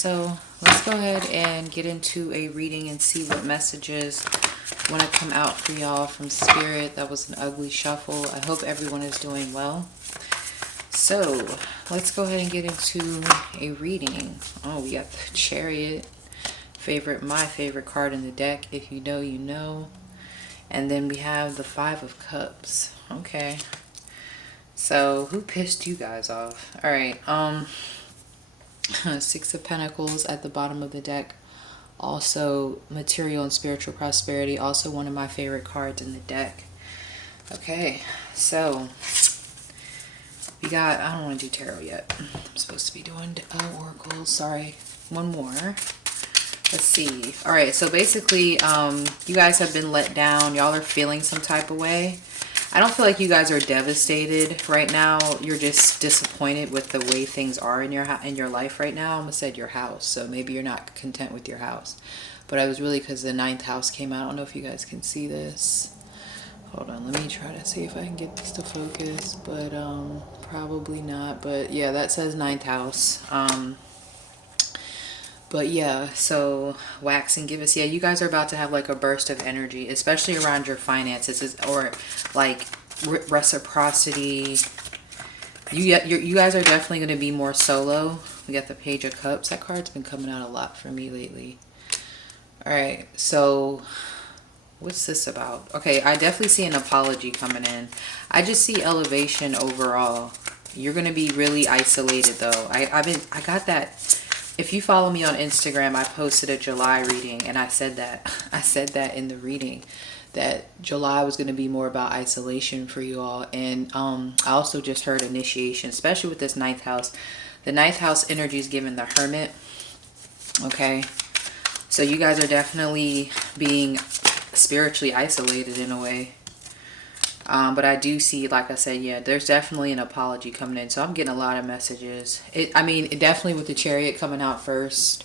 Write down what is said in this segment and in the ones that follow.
So let's go ahead and get into a reading and see what messages want to come out for y'all from Spirit. That was an ugly shuffle. I hope everyone is doing well. So let's go ahead and get into a reading. Oh, we got the Chariot. My favorite card in the deck. If you know, you know. And then we have the Five of Cups. Okay. So who pissed you guys off? All right. Six of Pentacles at the bottom of the deck. Also material and spiritual prosperity. Also one of my favorite cards in the deck. Okay, so we got, I don't want to do tarot yet. I'm supposed to be doing oracles. Sorry. One more. Let's see. All right, so basically you guys have been let down. Y'all are feeling some type of way. I don't feel like you guys are devastated right now. You're just disappointed with the way things are in your life right now. I almost said your house, so maybe you're not content with your house. But I was really, because the 9th house came out. I don't know if you guys can see this. Hold on, let me try to see if I can get this to focus, but probably not. But yeah, that says 9th house. But yeah, so wax and give us. Yeah, you guys are about to have like a burst of energy, especially around your finances, or like reciprocity. You guys are definitely going to be more solo. We got the Page of Cups. That card's been coming out a lot for me lately. All right, so what's this about? Okay, I definitely see an apology coming in. I just see elevation overall. You're going to be really isolated though. I got that. If you follow me on Instagram, I posted a July reading, and I said that in the reading, that July was going to be more about isolation for you all. And I also just heard initiation, especially with this 9th house. The 9th house energy is given the Hermit. Okay, so you guys are definitely being spiritually isolated in a way. But I do see, like I said, yeah, there's definitely an apology coming in. So I'm getting a lot of messages. Definitely with the Chariot coming out first.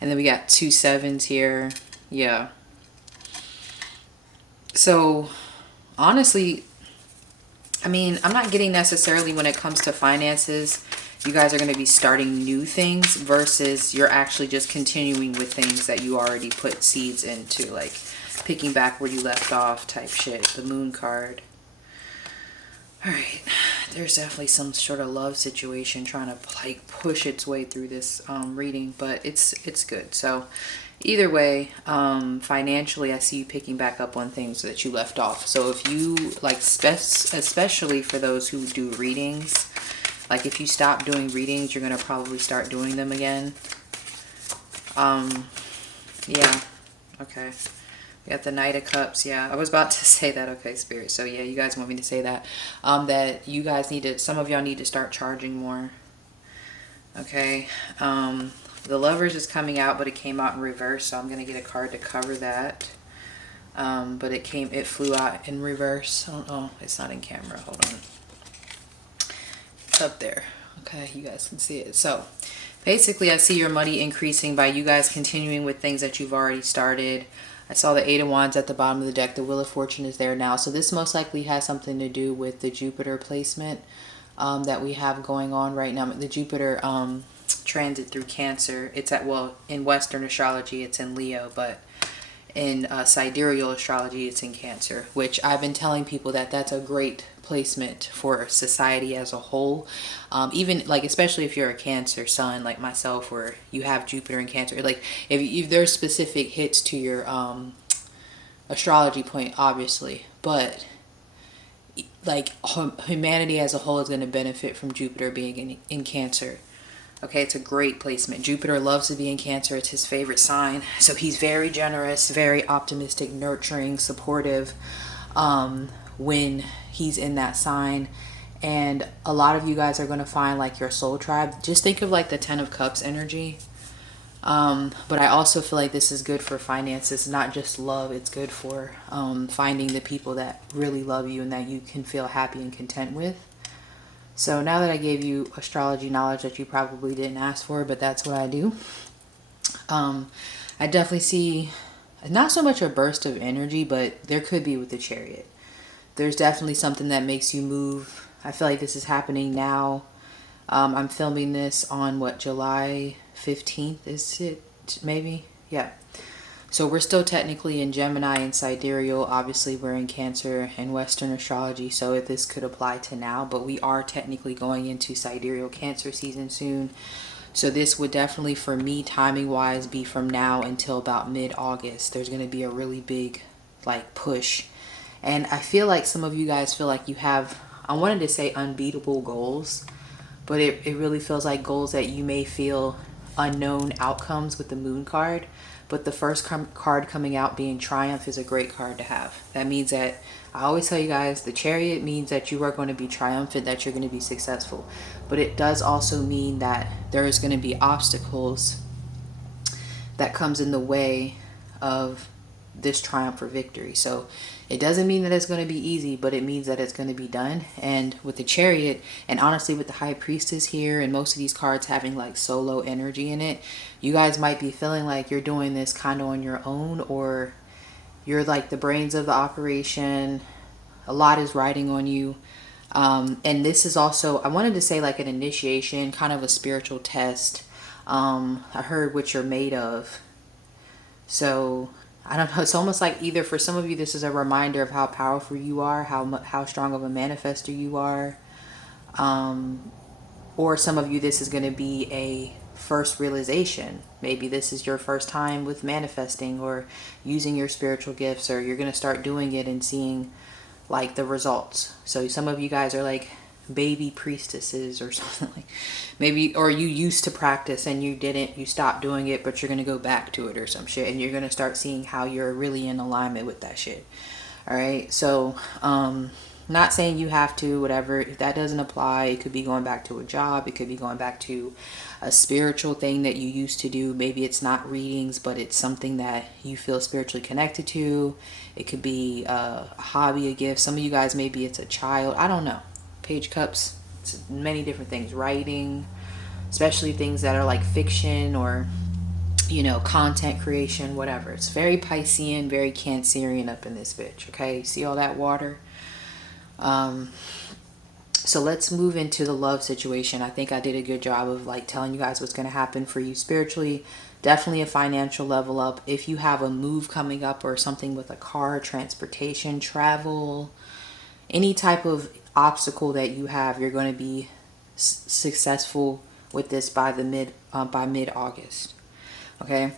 And then we got 2 7s here. Yeah. So, honestly, I'm not getting necessarily when it comes to finances, you guys are going to be starting new things versus you're actually just continuing with things that you already put seeds into, like picking back where you left off type shit. The Moon card. All right, there's definitely some sort of love situation trying to like push its way through this reading, but it's good. So either way, financially, I see you picking back up on things that you left off. So if you like, especially for those who do readings, like if you stop doing readings, you're gonna probably start doing them again. Yeah, okay. We got the Knight of Cups. Yeah, I was about to say that. Okay, Spirit. So yeah, you guys want me to say that. That you guys need to, some of y'all need to start charging more. Okay. The Lovers is coming out, but it came out in reverse, so I'm going to get a card to cover that. But it flew out in reverse. I don't know. It's not in camera. Hold on. It's up there. Okay, you guys can see it. So basically, I see your money increasing by you guys continuing with things that you've already started. I saw the 8 of Wands at the bottom of the deck. The Wheel of Fortune is there now. So this most likely has something to do with the Jupiter placement that we have going on right now. The Jupiter transit through Cancer. It's in Western astrology, it's in Leo, but in Sidereal astrology, it's in Cancer, which I've been telling people that that's a great placement for society as a whole. Even like, especially if you're a Cancer sun like myself, where you have Jupiter in Cancer, like if there's specific hits to your astrology point, obviously, but like humanity as a whole is going to benefit from Jupiter being in Cancer. Okay, it's a great placement. Jupiter loves to be in Cancer. It's his favorite sign. So he's very generous, very optimistic, nurturing, supportive when he's in that sign. And a lot of you guys are going to find like your soul tribe. Just think of like the 10 of Cups energy. But I also feel like this is good for finances, not just love. It's good for finding the people that really love you and that you can feel happy and content with. So now that I gave you astrology knowledge that you probably didn't ask for, but that's what I do. I definitely see not so much a burst of energy, but there could be with the Chariot. There's definitely something that makes you move. I feel like this is happening now. I'm filming this on what, July 15th, is it? Maybe? Yeah. So we're still technically in Gemini and Sidereal. Obviously, we're in Cancer and Western astrology, so this could apply to now, but we are technically going into Sidereal Cancer season soon. So this would definitely, for me, timing-wise, be from now until about mid-August. There's going to be a really big, like, push. And I feel like some of you guys feel like you have, I wanted to say unbeatable goals, but it really feels like goals that you may feel unknown outcomes with the Moon card. But the first card coming out being Triumph is a great card to have. That means that, I always tell you guys, the Chariot means that you are going to be triumphant, that you're going to be successful. But it does also mean that there is going to be obstacles that comes in the way of this triumph or victory. So it doesn't mean that it's going to be easy, but it means that it's going to be done. And with the Chariot, and honestly with the High Priestess here, and most of these cards having like solo energy in it, you guys might be feeling like you're doing this kind of on your own, or you're like the brains of the operation. A lot is riding on you. And this is also, I wanted to say, like an initiation, kind of a spiritual test. I heard what you're made of. So I don't know, it's almost like either for some of you this is a reminder of how powerful you are, how strong of a manifester you are, or some of you this is going to be a first realization. Maybe this is your first time with manifesting or using your spiritual gifts, or you're going to start doing it and seeing like the results. So some of you guys are like baby priestesses or something, like maybe, or you used to practice and you stopped doing it, but you're going to go back to it or some shit, and you're going to start seeing how you're really in alignment with that shit. All right, so not saying you have to, whatever. If that doesn't apply, it could be going back to a job, it could be going back to a spiritual thing that you used to do. Maybe it's not readings, but it's something that you feel spiritually connected to. It could be a hobby, a gift. Some of you guys, maybe it's a child, I don't know. Page Cups, it's many different things. Writing, especially things that are like fiction or, you know, content creation, whatever. It's very Piscean, very Cancerian up in this bitch, okay? See all that water? So let's move into the love situation. I think I did a good job of like telling you guys what's going to happen for you spiritually. Definitely a financial level up. If you have a move coming up or something with a car, transportation, travel, any type of obstacle that you have, you're going to be successful with this by mid-August. Okay.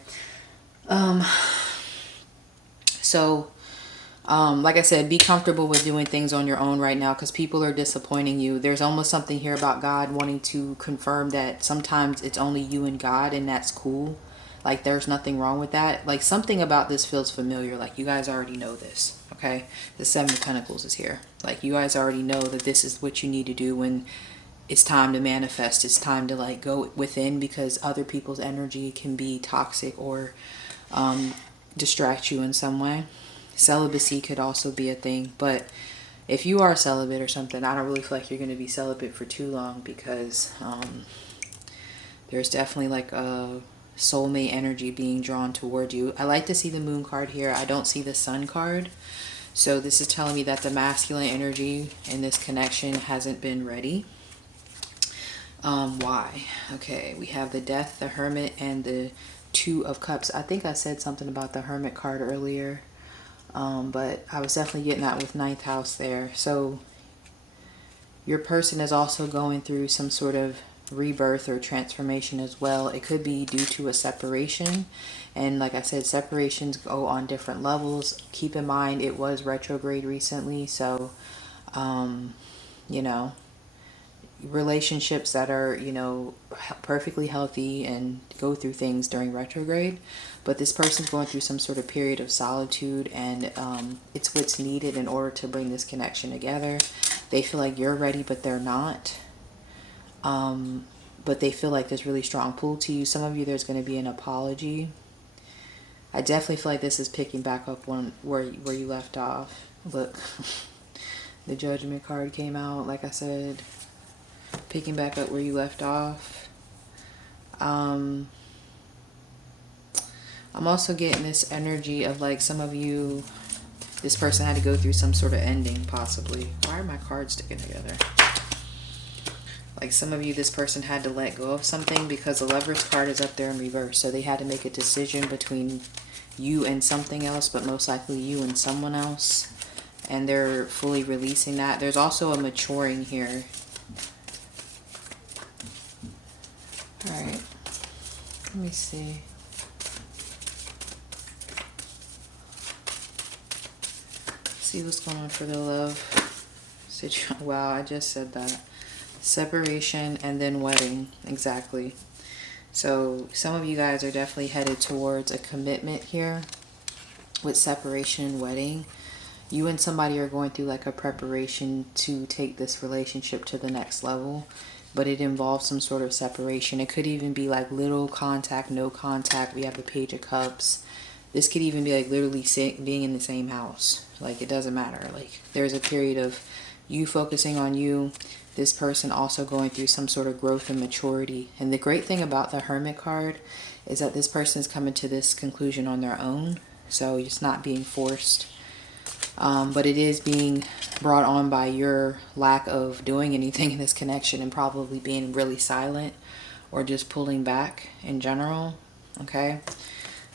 Like I said, be comfortable with doing things on your own right now, because people are disappointing you. There's almost something here about God wanting to confirm that sometimes it's only you and God, and that's cool. Like, there's nothing wrong with that. Like, something about this feels familiar. Like, you guys already know this, okay? The Seven of Pentacles is here. Like, you guys already know that this is what you need to do when it's time to manifest. It's time to, like, go within, because other people's energy can be toxic or distract you in some way. Celibacy could also be a thing. But if you are celibate or something, I don't really feel like you're going to be celibate for too long, because there's definitely, like, a soulmate energy being drawn toward you. I like to see the Moon card here. I don't see the Sun card. So this is telling me that the masculine energy in this connection hasn't been ready. Why? Okay, we have the Death, the Hermit, and the Two of Cups. I think I said something about the Hermit card earlier. But I was definitely getting that with 9th house there. So your person is also going through some sort of rebirth or transformation as well. It could be due to a separation, and like I said, separations go on different levels. Keep in mind it was retrograde recently, so you know, relationships that are, you know, perfectly healthy and go through things during retrograde, but this person's going through some sort of period of solitude, and it's what's needed in order to bring this connection together. They feel like you're ready, but they're not. But they feel like there's really strong pull to you. Some of you, there's going to be an apology. I definitely feel like this is picking back up on where you left off. Look, the Judgment card came out, like I said, picking back up where you left off. I'm also getting this energy of like some of you, this person had to go through some sort of ending, possibly. Why are my cards sticking together? Like some of you, this person had to let go of something because the Lovers card is up there in reverse. So they had to make a decision between you and something else, but most likely you and someone else. And they're fully releasing that. There's also a maturing here. Alright. Let me see. See what's going on for the love situation. Wow, I just said that. Separation and then wedding. Exactly. So some of you guys are definitely headed towards a commitment here with separation and wedding. You and somebody are going through like a preparation to take this relationship to the next level, but it involves some sort of separation. It could even be like little contact, no contact. We have the Page of Cups. This could even be like literally being in the same house. Like it doesn't matter. Like there's a period of you focusing on you, this person also going through some sort of growth and maturity. And the great thing about the Hermit card is that this person is coming to this conclusion on their own. So it's not being forced. But it is being brought on by your lack of doing anything in this connection and probably being really silent or just pulling back in general. Okay.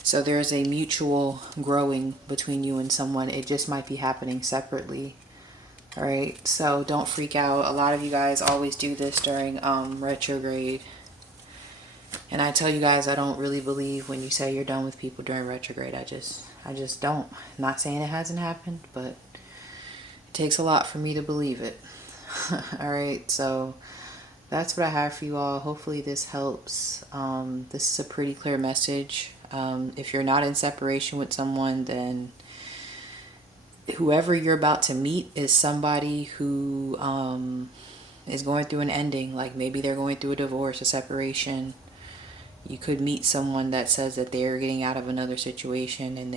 So there's a mutual growing between you and someone. It just might be happening separately. All right. So don't freak out. A lot of you guys always do this during retrograde. And I tell you guys, I don't really believe when you say you're done with people during retrograde. I just don't. I'm not saying it hasn't happened, but it takes a lot for me to believe it. All right, so that's what I have for you all. Hopefully this helps. This is a pretty clear message. If you're not in separation with someone, then whoever you're about to meet is somebody who is going through an ending. Like maybe they're going through a divorce, a separation. You could meet someone that says that they're getting out of another situation and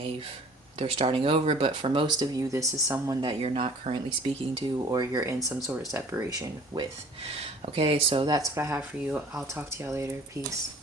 they're starting over. But for most of you, this is someone that you're not currently speaking to or you're in some sort of separation with. Okay, so that's what I have for you. I'll talk to y'all later. Peace.